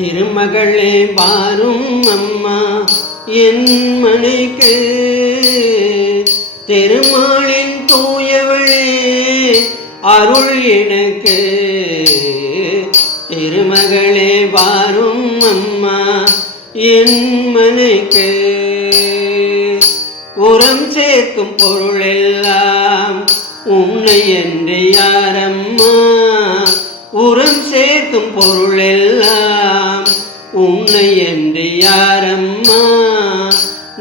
திருமகளே வாரும் அம்மா என் மனைக்கு, திருமாலின் தூயவளே அருள் எனக்கு. திருமகளே வாரும் அம்மா என் மனைக்கு, உரம் சேர்க்கும் பொருளெல்லாம் உன்னை என்று யாரம்மா, உரம் சேர்க்கும் பொருளெல்லாம் உன்னை என்று யாரம்மா.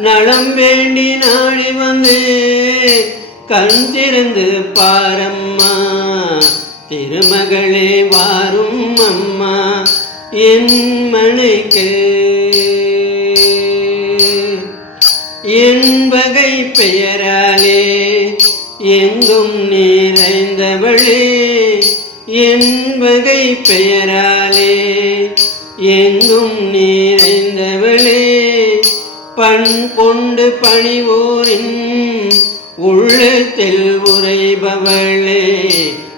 நலம் வேண்டி நாடி வந்து கண் திறந்து பாரம்மா. திருமகளே வாரும் அம்மா என் மனைக்கு, என் வகை பெயராலே எங்கும் நிறைந்தவளே, என் வகை பெயராலே எங்கும் நிறைந்தவளே, பண் கொண்டு பணிவோரின் உள்ளத்தில் உறைபவளே.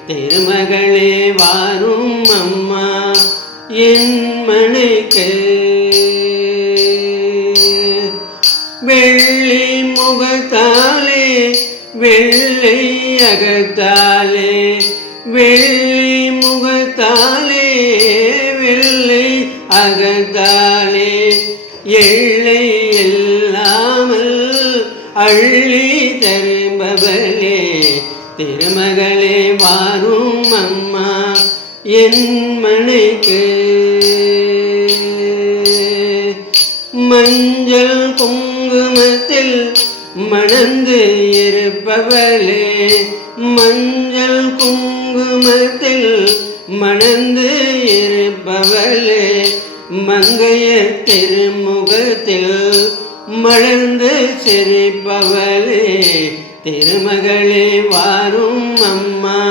திருமகளே வாரும் அம்மா என் மனைக்கு, வெள்ளி முகத்தாலே வெள்ளை அகத்தாலே, வெள்ளி முகத்தாலே வெள்ளை அகத்தாலே, எல்லை இல்லாமல் அள்ளி தருபவளே. திருமகளே வாரும் அம்மா என் மனைக்கு, மஞ்சள் குங்குமத்தில் மணந்து இருப்பவளே, மஞ்சள் குங்குமத்தில் மணந்து இருப்பவளே, மங்கைய திருமுகத்தில் மலர்ந்து சிரிப்பவளே. திருமகளே வாரும் அம்மா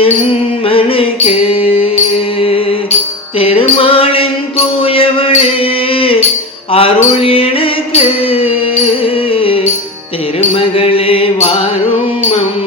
என் மனைக்கு, திருமாலின் தூயவளே அருள் எனக்கு. திருமகளே வாரும் அம்மா